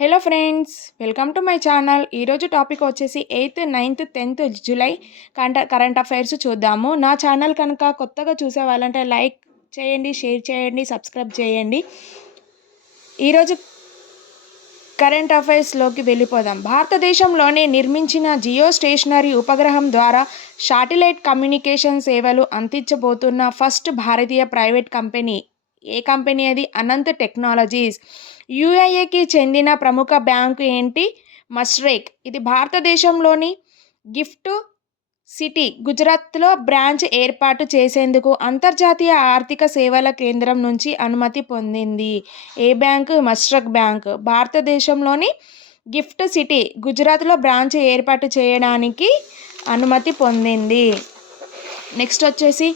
Hello friends, welcome to my channel. ఈరోజు topic వచ్చేసి 8th, 9th, 10th July current affairs చూద్దాము. నా channel కనుక కొత్తగా చూసే వాళ్ళంటే లైక్ చేయండి, షేర్ చేయండి, సబ్స్క్రైబ్ చేయండి. ఈరోజు కరెంట్ అఫైర్స్లోకి వెళ్ళిపోదాం. భారతదేశంలోనే నిర్మించిన జియో స్టేషనరీ ఉపగ్రహం ద్వారా శాటిలైట్ కమ్యూనికేషన్ సేవలు అందించబోతున్న ఫస్ట్ భారతీయ ప్రైవేట్ కంపెనీ. ఏ కంపెనీ అది? అనంత్ టెక్నాలజీస్. యుఏఈకి చెందిన ప్రముఖ బ్యాంకు ఏంటి? మస్రేక్. ఇది భారతదేశంలోని గిఫ్ట్ సిటీ గుజరాత్లో బ్రాంచ్ ఏర్పాటు చేసేందుకు అంతర్జాతీయ ఆర్థిక సేవల కేంద్రం నుంచి అనుమతి పొందింది. ఏ బ్యాంకు? మస్రక్ బ్యాంక్. భారతదేశంలోని గిఫ్ట్ సిటీ గుజరాత్లో బ్రాంచ్ ఏర్పాటు చేయడానికి అనుమతి పొందింది. నెక్స్ట్ వచ్చేసి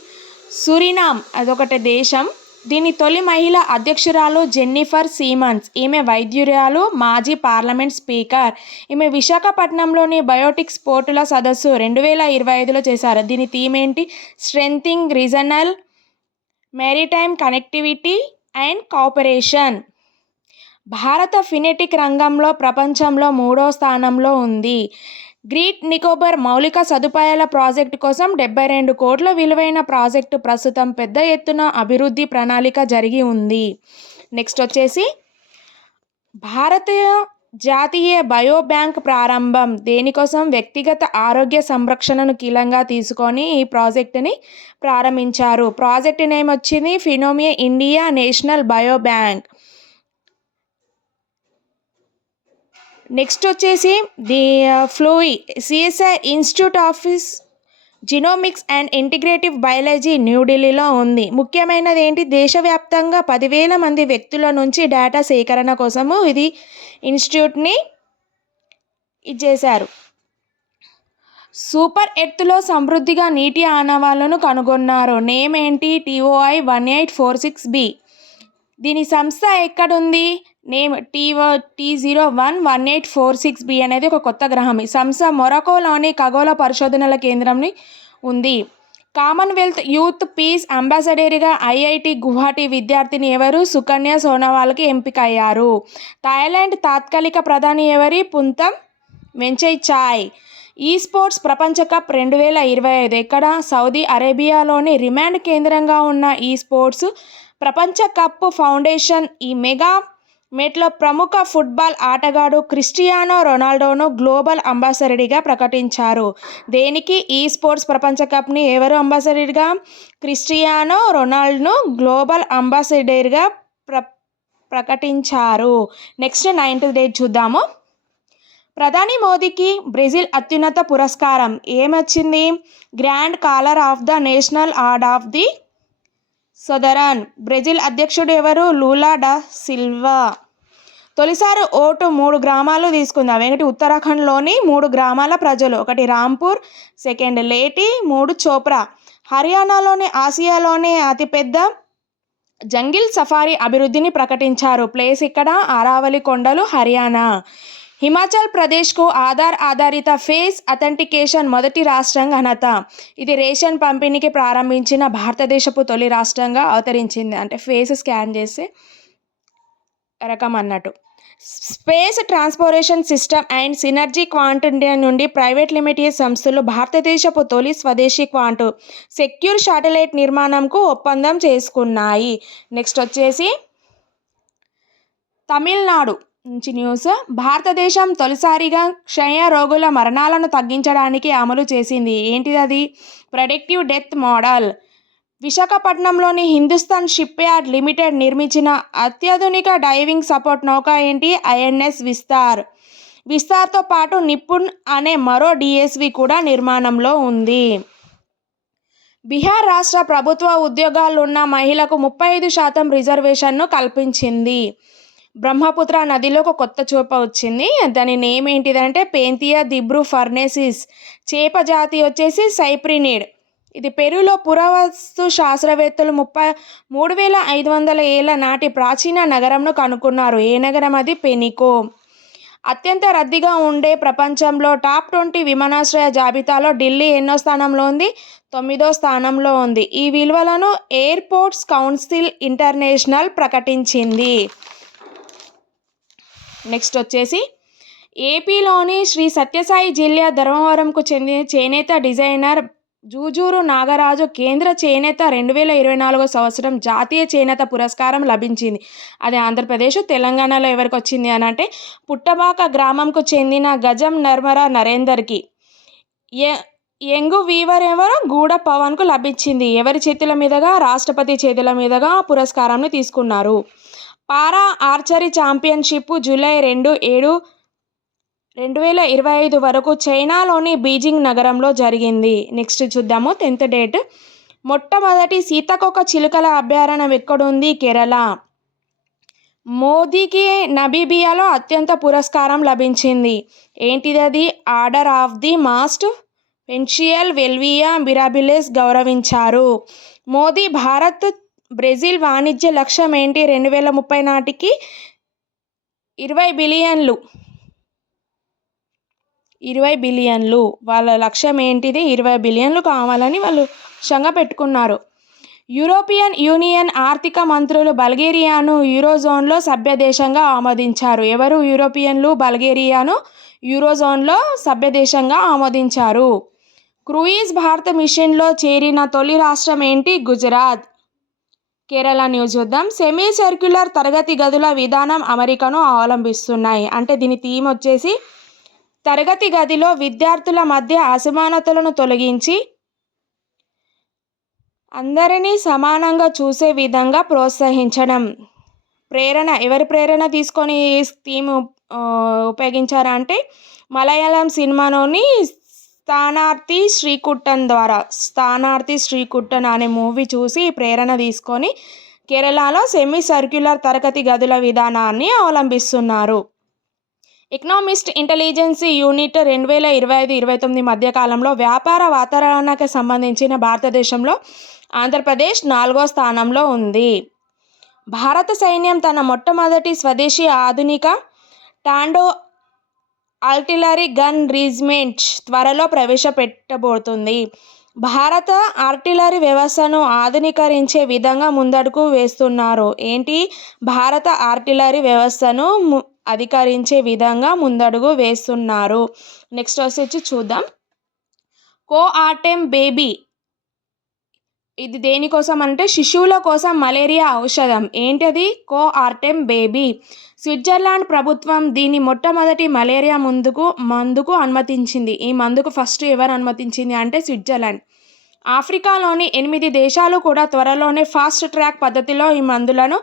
సురినామ్, అదొకటి దేశం. దీని తొలి మహిళా అధ్యక్షురాలు జెన్నిఫర్ సీమన్స్. ఈమె వైద్యురాలు, మాజీ పార్లమెంట్ స్పీకర్. ఈమె విశాఖపట్నంలోని బయోటిక్ స్పోర్టుల సదస్సు 2025లో చేశారు. దీని థీమ్ ఏంటి? Strengthening regional maritime connectivity and cooperation. భారత ఫినెటిక్ రంగంలో ప్రపంచంలో 3వ స్థానంలో ఉంది. గ్రేట్ నికోబార్ మౌలిక సదుపాయాల ప్రాజెక్టు కోసం 72 కోట్ల విలువైన ప్రాజెక్టు ప్రస్తుతం పెద్ద ఎత్తున అభివృద్ధి ప్రణాళిక జరిగి ఉంది. నెక్స్ట్ వచ్చేసి భారతీయ జాతీయ బయో బ్యాంక్ ప్రారంభం. దేనికోసం? వ్యక్తిగత ఆరోగ్య సంరక్షణను కీలంగా తీసుకొని ఈ ప్రాజెక్టుని ప్రారంభించారు. ప్రాజెక్టు నేమ్ వచ్చింది phenome India national biobank. Next వచ్చేసి ది ఫ్లూయి CSI institute of genomics and integrative biology న్యూఢిల్లీలో ఉంది. ముఖ్యమైనది ఏంటి? దేశవ్యాప్తంగా 10,000 మంది వ్యక్తుల నుంచి డేటా సేకరణ కోసము ఇది ఇన్స్టిట్యూట్ని చేశారు. సూపర్ ఎర్త్లో సమృద్ధిగా నీటి ఆనవాళ్లను కనుగొన్నారు. నేమ్ ఏంటి? TOI 1846b. దీని సంస్థ ఎక్కడుంది? నేమ్ T011846b అనేది ఒక కొత్త గ్రహం. ఈ సంస్థ మొరాకోలోని ఖగోళ పరిశోధనల కేంద్రంని ఉంది. కామన్వెల్త్ యూత్ పీస్ అంబాసిడర్గా IIT గువాహటి విద్యార్థిని ఎవరు? సుకన్య సోనోవాల్కి ఎంపికయ్యారు. థాయిలాండ్ తాత్కాలిక ప్రధాని ఎవరి? పుంతం వెంచైచాయ్. ఈ స్పోర్ట్స్ ప్రపంచ కప్ 2025 ఎక్కడ? సౌదీ అరేబియాలోని రిమాండ్ కేంద్రంగా ఉన్న ఈ స్పోర్ట్స్ ప్రపంచ కప్ ఫౌండేషన్ ఈ మెగా మేట్లో ప్రముఖ ఫుట్బాల్ ఆటగాడు క్రిస్టియానో రొనాల్డోను గ్లోబల్ అంబాసిడర్గా ప్రకటించారు. దేనికి? ఈ స్పోర్ట్స్ ప్రపంచ కప్ని ఎవరు అంబాసిడర్గా? క్రిస్టియానో రొనాల్డోను గ్లోబల్ అంబాసిడర్గా ప్రకటించారు. నెక్స్ట్ 9th డేట్ చూద్దాము. ప్రధాని మోదీకి బ్రెజిల్ అత్యున్నత పురస్కారం ఏమొచ్చింది? Grand caller of the national order of the southern. Brazil అధ్యక్షుడు ఎవరు? Lula da Silva. తొలిసారి ఓటు 3 గ్రామాలు తీసుకుందాం. ఒకటి ఉత్తరాఖండ్లోని 3 గ్రామాల ప్రజలు. ఒకటి రాంపూర్, సెకండ్ లేటి, 3 చోప్రా. హర్యానాలోని ఆసియాలోనే అతిపెద్ద జంగిల్ సఫారీ అభివృద్ధిని ప్రకటించారు. ప్లేస్ ఇక్కడ అరావలి కొండలు, హర్యానా. హిమాచల్ ప్రదేశ్కు ఆధార్ ఆధారిత ఫేస్ అథెంటికేషన్ మొదటి రాష్ట్రం ఘనత. ఇది రేషన్ పంపిణీకి ప్రారంభించిన భారతదేశపు తొలి రాష్ట్రంగా అవతరించింది. అంటే ఫేస్ స్కాన్ చేసే రకం అన్నట్టు. Space transportation system and synergy quant India నుండి ప్రైవేట్ లిమిటెడ్ సంస్థలు భారతదేశపు తొలి స్వదేశీ క్వాంట్ సెక్యూర్ శాటిలైట్ నిర్మాణంకు ఒప్పందం చేసుకున్నాయి. నెక్స్ట్ వచ్చేసి తమిళనాడు నుంచి న్యూస్. భారతదేశం తొలిసారిగా క్షయ రోగుల మరణాలను తగ్గించడానికి అమలు చేసింది. ఏంటిది అది? Predictive death model. విశాఖపట్నంలోని హిందుస్థాన్ షిప్ యార్డ్ లిమిటెడ్ నిర్మించిన అత్యాధునిక డైవింగ్ సపోర్ట్ నౌక ఏంటి? INS విస్తార్. విస్తార్తో పాటు నిపుణ్ అనే మరో DSV కూడా నిర్మాణంలో ఉంది. బీహార్ రాష్ట్ర ప్రభుత్వ ఉద్యోగాలున్న మహిళలకు 35% రిజర్వేషన్ను కల్పించింది. బ్రహ్మపుత్ర నదిలో ఒక కొత్త చేప వచ్చింది. దాని నేమ్ ఏంటిదంటే పేంతియా దిబ్రూ ఫర్నేసిస్. చేప జాతి వచ్చేసి సైప్రినిడ్. ఇది పెరులో పురావస్తు శాస్త్రవేత్తలు 3,500 ఏళ్ల నాటి ప్రాచీన నగరంను కనుక్కున్నారు. ఏ నగరం అది? పెనికో. అత్యంత రద్దీగా ఉండే ప్రపంచంలో టాప్ 20 విమానాశ్రయ జాబితాలో ఢిల్లీ ఎన్నో స్థానంలో ఉంది? 9వ స్థానంలో ఉంది. ఈ విలువలను ఎయిర్పోర్ట్స్ కౌన్సిల్ ఇంటర్నేషనల్ ప్రకటించింది. నెక్స్ట్ వచ్చేసి ఏపీలోని శ్రీ సత్యసాయి జిల్లా ధర్మవరంకు చెందిన చేనేత డిజైనర్ జూజూరు నాగరాజు కేంద్ర చేనేత 2024 సంవత్సరం జాతీయ చేనేత పురస్కారం లభించింది. అది ఆంధ్రప్రదేశ్, తెలంగాణలో ఎవరికి వచ్చింది అని అంటే పుట్టబాక గ్రామంకు చెందిన గజం నర్మరా నరేందర్కి. యంగ్ వీవర్ ఎవరు గూడ పవన్కు లభించింది. ఎవరి చేతుల మీదుగా? రాష్ట్రపతి చేతుల మీదుగా పురస్కారాన్ని తీసుకున్నారు. పారా ఆర్చరీ ఛాంపియన్షిప్ జూలై 2, 7, 2025 వరకు చైనాలోని బీజింగ్ నగరంలో జరిగింది. నెక్స్ట్ చూద్దాము 10th డేట్. మొట్టమొదటి సీతాకోక చిలుకల అభయారణ్యం ఎక్కడుంది? కేరళ. మోదీకి నమీబియాలో అత్యంత పురస్కారం లభించింది. ఏంటిది అది? ఆర్డర్ ఆఫ్ ది మాస్ట్ పెన్షియల్ వెల్వియా మిరాబిలెస్ గౌరవించారు. మోదీ భారత్ బ్రెజిల్ వాణిజ్య లక్ష్యం ఏంటి? 2030 నాటికి 20 బిలియన్లు. వాళ్ళ లక్ష్యం ఏంటిది? 20 బిలియన్లు కావాలని వాళ్ళు లక్ష్యంగా పెట్టుకున్నారు. యూరోపియన్ యూనియన్ ఆర్థిక మంత్రులు బల్గేరియాను యూరోజోన్లో సభ్యదేశంగా ఆమోదించారు. ఎవరు? యూరోపియన్లు బల్గేరియాను యూరోజోన్లో సభ్యదేశంగా ఆమోదించారు. క్రూయిజ్ భారత మిషన్లో చేరిన తొలి రాష్ట్రం ఏంటి? గుజరాత్. కేరళ న్యూస్ చూద్దాం. సెమీ సర్క్యులర్ తరగతి గదుల విధానం అమెరికాను అవలంబిస్తున్నాయి. అంటే దీని థీమ్ వచ్చేసి తరగతి గదిలో విద్యార్థుల మధ్య అసమానతలను తొలగించి అందరినీ సమానంగా చూసే విధంగా ప్రోత్సహించడం. ఎవరి ప్రేరణ తీసుకొని ఈ థీమ్ ఉపయోగించారా అంటే మలయాళం సినిమాలోని స్థానార్థి శ్రీకుట్టన్ అనే మూవీ చూసి ప్రేరణ తీసుకొని కేరళలో సెమీ సర్క్యులర్ తరగతి గదుల విధానాన్ని అవలంబిస్తున్నారు. ఎకనామిస్ట్ ఇంటెలిజెన్స్ యూనిట్ 2025-29 మధ్యకాలంలో వ్యాపార వాతావరణానికి సంబంధించిన భారతదేశంలో ఆంధ్రప్రదేశ్ 4వ స్థానంలో ఉంది. భారత సైన్యం తన మొట్టమొదటి స్వదేశీ ఆధునిక టాండో ఆర్టిలరీ గన్ రెజిమెంట్ త్వరలో ప్రవేశపెట్టబోతుంది. భారత ఆర్టిలరీ వ్యవస్థను ఆధునీకరించే విధంగా ముందడుగు వేస్తున్నారు. ఏంటి? భారత ఆర్టిలరీ వ్యవస్థను అధికరించే విధంగా ముందడుగు వేస్తున్నారు. నెక్స్ట్ వచ్చి చూద్దాం. కోఆర్టెమ్ బేబీ ఇది దేనికోసం అంటే శిశువుల కోసం మలేరియా ఔషధం. ఏంటది? కోఆర్టెమ్ బేబీ. స్విట్జర్లాండ్ ప్రభుత్వం దీని మొట్టమొదటి మలేరియా మందుకు అనుమతించింది. ఈ మందుకు ఫస్ట్ ఎవరు అనుమతించింది అంటే స్విట్జర్లాండ్. ఆఫ్రికాలోని 8 దేశాలు కూడా త్వరలోనే ఫాస్ట్ ట్రాక్ పద్ధతిలో ఈ మందులను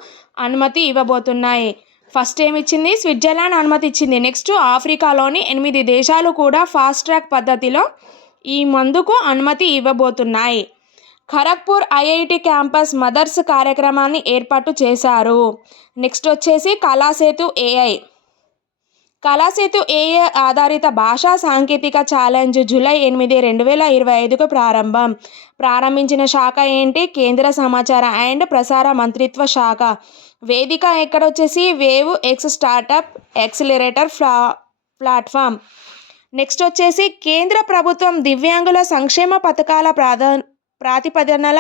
అనుమతి ఇవ్వబోతున్నాయి. ఫస్ట్ ఏమిచ్చింది? స్విట్జర్లాండ్ అనుమతి ఇచ్చింది. నెక్స్ట్ ఆఫ్రికాలోని 8 దేశాలు కూడా ఫాస్ట్ ట్రాక్ పద్ధతిలో ఈ మందుకు అనుమతి ఇవ్వబోతున్నాయి. ఖరగ్పూర్ ఐఐటి క్యాంపస్ మదర్స్ కార్యక్రమాన్ని ఏర్పాటు చేశారు. నెక్స్ట్ వచ్చేసి కళాసేతు ఏఐ ఆధారిత భాషా సాంకేతిక ఛాలెంజ్ జూలై 8, 2025కు ప్రారంభించిన శాఖ ఏంటి? కేంద్ర సమాచార అండ్ ప్రసార మంత్రిత్వ శాఖ. వేదిక ఎక్కడొచ్చేసి wave X startup accelerator platform. Next వచ్చేసి కేంద్ర ప్రభుత్వం దివ్యాంగుల సంక్షేమ పథకాల ప్రాతిపదనల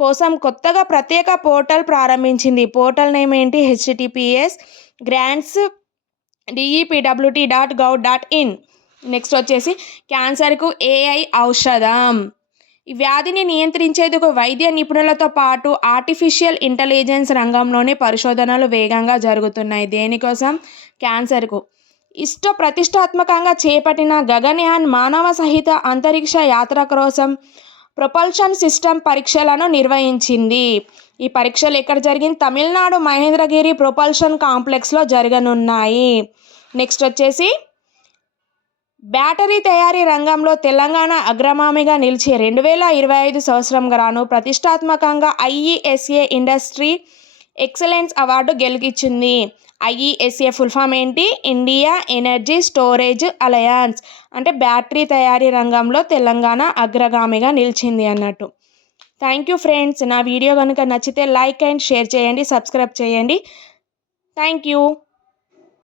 కోసం కొత్తగా ప్రత్యేక పోర్టల్ ప్రారంభించింది. పోర్టల్ నేమ్ ఏంటి? https://grants.depwt.gov.in. నెక్స్ట్ వచ్చేసి క్యాన్సర్కు ఏఐ ఔషధం. ఈ వ్యాధిని నియంత్రించేందుకు వైద్య నిపుణులతో పాటు ఆర్టిఫిషియల్ ఇంటెలిజెన్స్ రంగంలోని పరిశోధనలు వేగంగా జరుగుతున్నాయి. దేనికోసం? క్యాన్సర్కు. ప్రతిష్టాత్మకంగా చేపట్టిన గగన్యాన్ మానవ సహిత అంతరిక్ష యాత్ర కోసం ప్రొపల్షన్ సిస్టమ్ పరీక్షలను నిర్వహించింది. ఈ పరీక్షలు ఎక్కడ జరిగింది? తమిళనాడు మహేంద్రగిరి ప్రొపల్షన్ కాంప్లెక్స్లో జరగనున్నాయి. నెక్స్ట్ వచ్చేసి బ్యాటరీ తయారీ రంగంలో తెలంగాణ అగ్రగామిగా నిలిచి 2025 సంవత్సరం గాను ప్రతిష్టాత్మకంగా ఐఈఎస్ఏ ఇండస్ట్రీ ఎక్సలెన్స్ అవార్డు గెలిచింది. ఐఈఎస్ఏ ఫుల్ ఫామ్ ఏంటి? India energy storage alliance. అంటే బ్యాటరీ తయారీ రంగంలో తెలంగాణ అగ్రగామిగా నిలిచింది అన్నట్టు. Thank you friends. నా వీడియో కనుక నచ్చితే లైక్ అండ్ షేర్ చేయండి, సబ్స్క్రైబ్ చేయండి. Thank you.